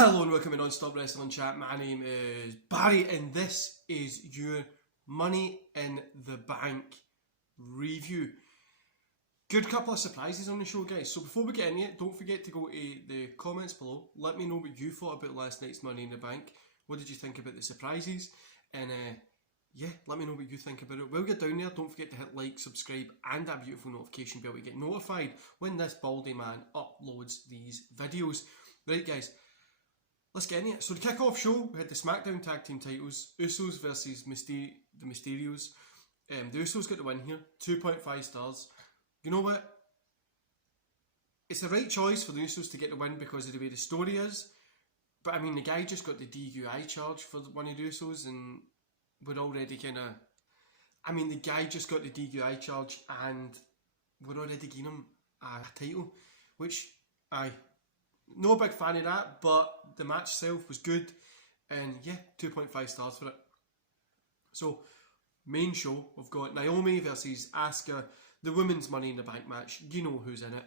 Hello and welcome to Non-Stop Wrestling Chat. My name is Barry and this is your Money in the Bank review. Good couple of surprises on the show, guys. So before we get into it, don't forget to go to the comments below. Let me know what you thought about last night's Money in the Bank. What did you think about the surprises? And yeah, let me know what you think about it. While you're down there, don't forget to hit like, subscribe and that beautiful notification bell to get notified when this baldy man uploads these videos. Right, guys. Let's get into it. So the kick-off show, we had the SmackDown Tag Team titles, Usos versus the Mysterios. The Usos got the win here, 2.5 stars. You know what? It's the right choice for the Usos to get the win because of the way the story is. But I mean, the guy just got the DUI charge for one of the Usos and we're already kind of... I mean, the guy just got the DUI charge and we're already giving him a title, which, aye. No big fan of that, but the match itself was good, and yeah, 2.5 stars for it. So, main show, we've got Naomi versus Asuka, the women's Money in the Bank match. You know who's in it.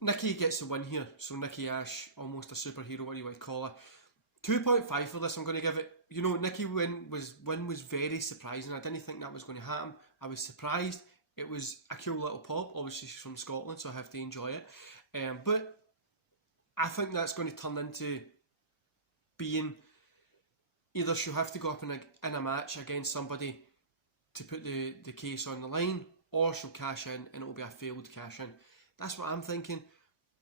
Nikki gets the win here, so Nikki Ash, almost a superhero, what do you want to call her. 2.5 for this, I'm going to give it. You know, Nikki win was very surprising. I didn't think that was going to happen. I was surprised. It was a cool little pop. Obviously, she's from Scotland, so I have to enjoy it. But I think that's going to turn into being either she'll have to go up in a match against somebody to put the case on the line, or she'll cash in and it'll be a failed cash in. That's what I'm thinking.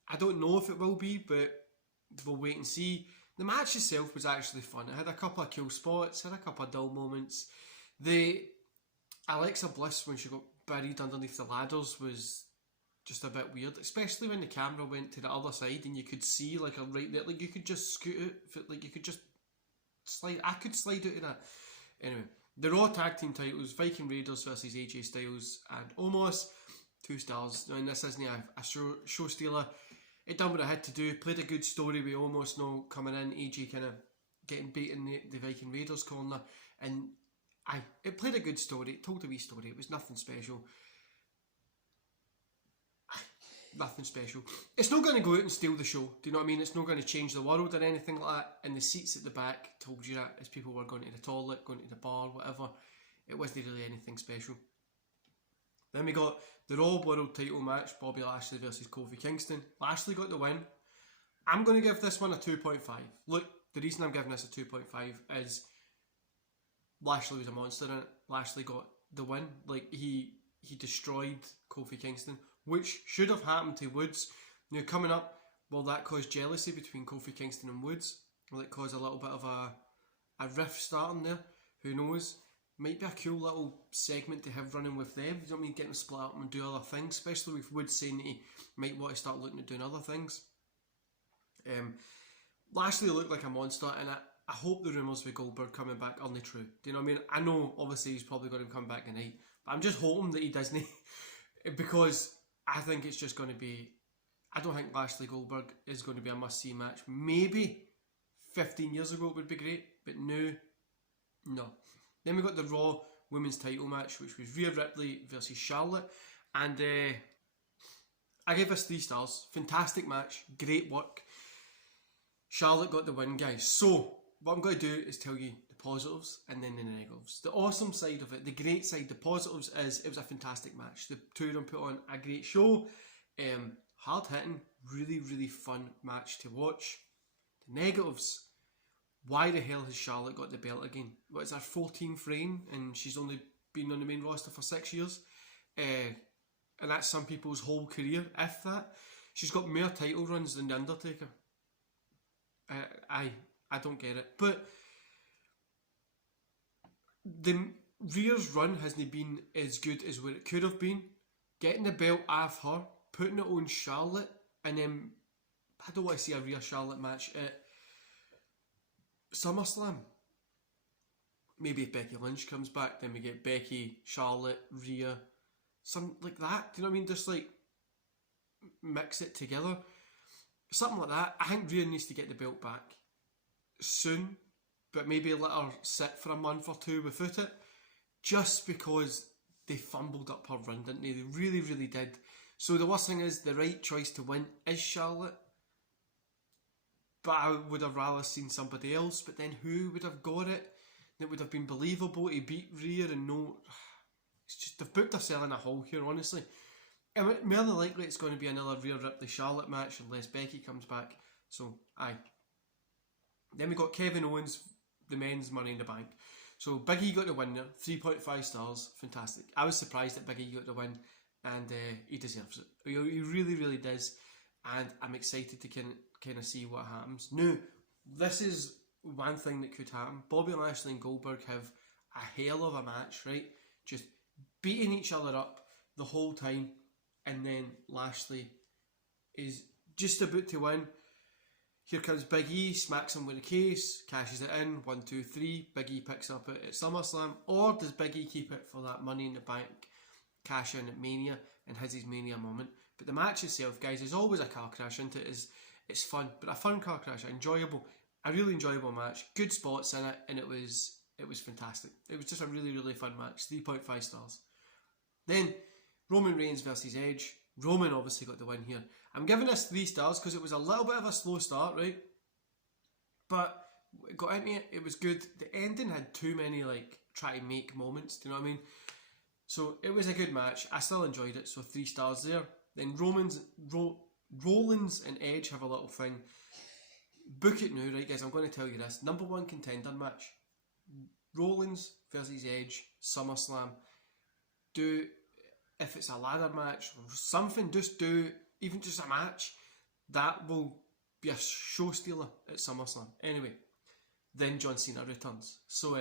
I don't know if it will be, but we'll wait and see. The match itself was actually fun. It had a couple of cool spots, had a couple of dull moments. The Alexa Bliss, when she got buried underneath the ladders, was just a bit weird, especially when the camera went to the other side and you could see like a right there, like you could just scoot out, like you could just slide. I could slide out of that. Anyway, the Raw Tag Team titles, Viking Raiders versus AJ Styles and Omos, 2 stars. Now, this isn't a show stealer. It done what it had to do, played a good story with Omos now coming in, AJ kind of getting beat in the Viking Raiders corner, and it played a good story, it told a wee story, it was nothing special. Nothing special. It's not going to go out and steal the show. Do you know what I mean? It's not going to change the world or anything like that. And the seats at the back told you that as people were going to the toilet, going to the bar, whatever. It wasn't really anything special. Then we got the Raw World title match, Bobby Lashley versus Kofi Kingston. Lashley got the win. I'm going to give this one a 2.5. Look, the reason I'm giving this a 2.5 is Lashley was a monster in it. Lashley got the win. Like, he destroyed Kofi Kingston, which should have happened to Woods. Now, coming up, will that cause jealousy between Kofi Kingston and Woods? Will it cause a little bit of a rift starting there? Who knows? Might be a cool little segment to have running with them. You know what I mean? Getting them split up and do other things, especially with Woods saying that he might want to start looking at doing other things. Lashley looked like a monster, and I hope the rumours with Goldberg coming back aren't true. Do you know what I mean? I know, obviously, he's probably going to come back tonight, but I'm just hoping that he doesn't, because I think it's just going to be... I don't think Lashley Goldberg is going to be a must-see match. Maybe 15 years ago it would be great, but now, no. Then we got the Raw Women's title match, which was Rhea Ripley versus Charlotte. And I gave this 3 stars. Fantastic match. Great work. Charlotte got the win, guys. So, what I'm going to do is tell you the positives and then the negatives. The awesome side of it, the great side, the positives is it was a fantastic match. The two of them put on a great show. Hard hitting, really, really fun match to watch. The negatives, why the hell has Charlotte got the belt again? What is her 14th reign and she's only been on the main roster for 6 years? And that's some people's whole career, if that. She's got more title runs than The Undertaker. I don't get it. But the Rhea's run hasn't been as good as what it could have been. Getting the belt off her, putting it on Charlotte, and then I don't want to see a Rhea Charlotte match at SummerSlam. Maybe if Becky Lynch comes back, then we get Becky, Charlotte, Rhea, something like that. Do you know what I mean? Just like mix it together. Something like that. I think Rhea needs to get the belt back soon, but maybe let her sit for a month or two without it, just because they fumbled up her run, didn't they? They really, really did. So the worst thing is, the right choice to win is Charlotte. but I would have rather seen somebody else. But then who would have got it? That would have been believable to beat Rhea and no. It's just they've booked themselves in a hole here, honestly. And more than likely it's going to be another Rhea Ripley Charlotte match unless Becky comes back. So aye. Then we got Kevin Owens, the men's Money in the Bank. So Big E got the win there, 3.5 stars, fantastic. I was surprised that Big E got the win, and he deserves it. He really, really does, and I'm excited to kind of see what happens. Now, this is one thing that could happen. Bobby Lashley and Goldberg have a hell of a match, right? Just beating each other up the whole time, and then Lashley is just about to win. Here comes Big E, smacks him with a case, cashes it in, 1, 2, 3. Big E picks up it at SummerSlam, or does Big E keep it for that Money in the Bank cash in at Mania and has his Mania moment? But the match itself, guys, is always a car crash, isn't it? It's fun, but a fun car crash, a really enjoyable match, good spots in it, and it was fantastic. It was just a really, really fun match, 3.5 stars. Then Roman Reigns versus Edge. Roman obviously got the win here. I'm giving this 3 stars because it was a little bit of a slow start, right? But got into it, it was good. The ending had too many try to make moments, do you know what I mean? So it was a good match. I still enjoyed it, so 3 stars there. Then Rollins and Edge have a little thing. Book it now, right guys, I'm going to tell you this. Number 1 contender match. Rollins versus Edge, SummerSlam. If it's a ladder match or something, just do even just a match. That will be a show stealer at SummerSlam. Anyway, then John Cena returns. So,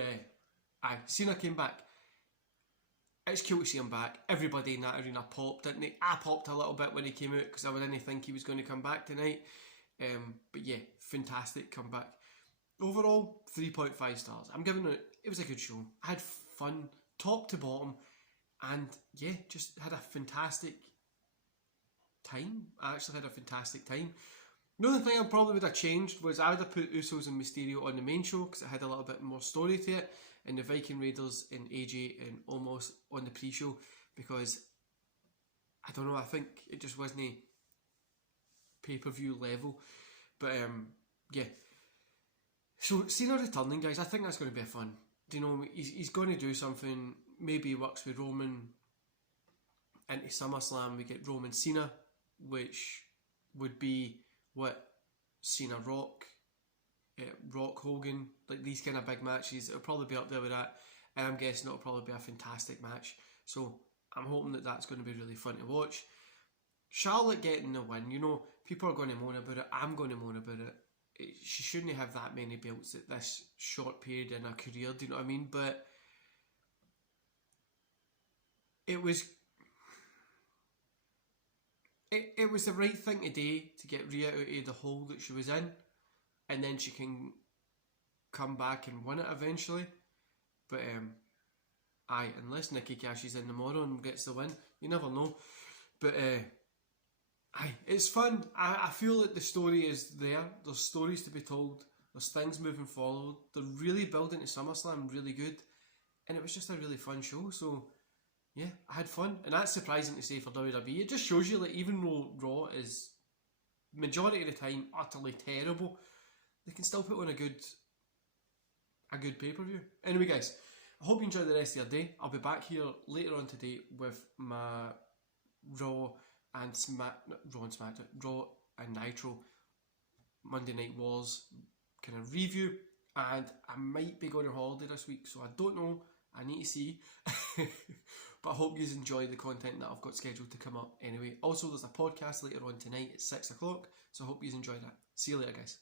Cena came back. It's cool to see him back. Everybody in that arena popped, didn't they? I popped a little bit when he came out because I didn't think he was going to come back tonight. But yeah, fantastic comeback. Overall, 3.5 stars. I'm giving it was a good show. I had fun, top to bottom. And yeah, just had a fantastic time. I actually had a fantastic time. The only thing I probably would have changed was I would have put Usos and Mysterio on the main show because it had a little bit more story to it, and the Viking Raiders and AJ and Omos on the pre-show because I don't know, I think it just wasn't pay-per-view level. But yeah. So Cena returning, guys, I think that's going to be a fun. Do you know, he's going to do something. Maybe he works with Roman into SummerSlam. We get Roman Cena, which would be what Cena Rock Hogan, these kind of big matches. It'll probably be up there with that, and I'm guessing it'll probably be a fantastic match. So I'm hoping that that's going to be really fun to watch. Charlotte getting the win, you know, people are going to moan about it. I'm going to moan about it. She shouldn't have that many belts at this short period in her career. Do you know what I mean? But it was the right thing to do to get Rhea out of the hole that she was in, and then she can come back and win it eventually. But unless Nikki cashes in tomorrow and gets the win, you never know. But it's fun. I feel that the story is there. There's stories to be told. There's things moving forward. They're really building to SummerSlam really good, and it was just a really fun show. So yeah, I had fun, and that's surprising to say for WWE. It just shows you that even though Raw is majority of the time utterly terrible, they can still put on a good pay-per-view. Anyway, guys, I hope you enjoy the rest of your day. I'll be back here later on today with my Raw and Raw and Nitro Monday Night Wars kind of review, and I might be going on holiday this week, so I don't know. I need to see. But I hope you enjoy the content that I've got scheduled to come up anyway. Also, there's a podcast later on tonight at 6 o'clock, so I hope you enjoy that. See you later, guys.